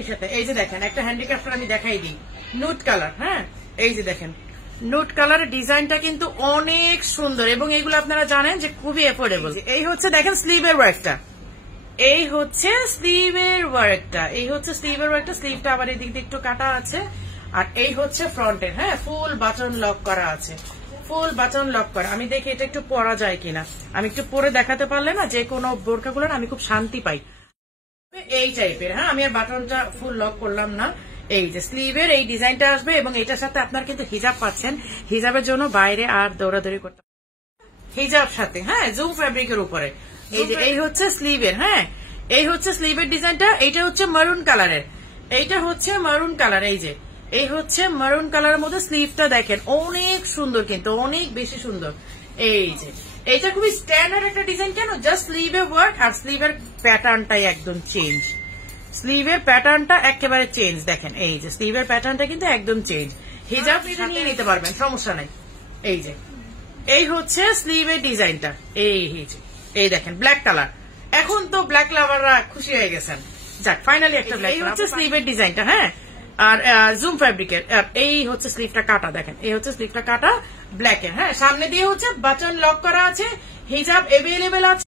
এর সাথে এই যে দেখেন একটা হ্যান্ডিক্রাফট আমি দেখাই দিই, নুট কালার। হ্যাঁ, এই যে দেখেন নুট কালারের ডিজাইনটা কিন্তু অনেক সুন্দর এবং এগুলো আপনারা জানেন যে খুবই এফোর্ডেবল। এই হচ্ছে দেখেন স্লিভের ওয়ার্কটা, এই হচ্ছে স্লিভের ওয়ার্কটা, এই হচ্ছে স্লিভের ওয়ার্কটা। স্লিভটা আবার এদিক দিয়ে একটু কাটা আছে। আর এই হচ্ছে ফ্রন্টের, হ্যাঁ ফুল বাটন লক করা আছে, ফুল বাটন লক করা। আমি দেখি এটা একটু পরা যায় কিনা, আমি একটু পরে দেখাতে পারলে না যে কোনো বোরকাগুলো আমি খুব শান্তি পাই এই টাইপের। হ্যাঁ, আমি আর বাটনটা ফুল লক করলাম না। এই যে স্লিভের এই ডিজাইনটা আসবে এবং এটার সাথে আপনার কিন্তু হিজাব পাচ্ছেন। হিজাবের জন্য বাইরে আর দৌড়াদৌড়ি করতে হিজাব সাথে, হ্যাঁ জুম ফ্যাব্রিকের উপরে। এই যে এই হচ্ছে স্লিভের, হ্যাঁ এই হচ্ছে স্লিভের ডিজাইনটা। এইটা হচ্ছে মারুন কালারের, এইটা হচ্ছে মারুন কালার। এই যে এই হচ্ছে মারুন কালারের মধ্যে স্লিভটা দেখেন অনেক সুন্দর, কিন্তু অনেক বেশি সুন্দর। এই যে এইটা খুবই স্ট্যান্ডার্ড একটা ডিজাইন। কেন? জাস্ট স্লিভের ওয়ার্ক আর স্লিভের প্যাটার্নটাই একদম চেঞ্জ, স্লিভের প্যাটার্নটা একেবারে চেঞ্জ। দেখেন এই যে স্লিভের প্যাটার্নটা কিন্তু একদম চেঞ্জ। হিজাব নিয়ে নিতে পারবেন, সমস্যা নাই। এই যে এই হচ্ছে স্লিভের ডিজাইনটা। এই দেখেন ব্ল্যাক কালার। এখন তো ব্ল্যাক লাভাররা খুশি হয়ে গেছেন। যাক, ফাইনালি একটা ব্ল্যাক। এই হচ্ছে স্লিভের ডিজাইনটা, হ্যাঁ আর জুম ফ্যাব্রিকের। এই হচ্ছে স্লিভটা কাটা, দেখেন এই হচ্ছে স্লিভটা কাটা ব্ল্যাকের। হ্যাঁ, সামনে দিয়ে হচ্ছে বাটন লক করা আছে, হিজাব এভেলেবেল আছে।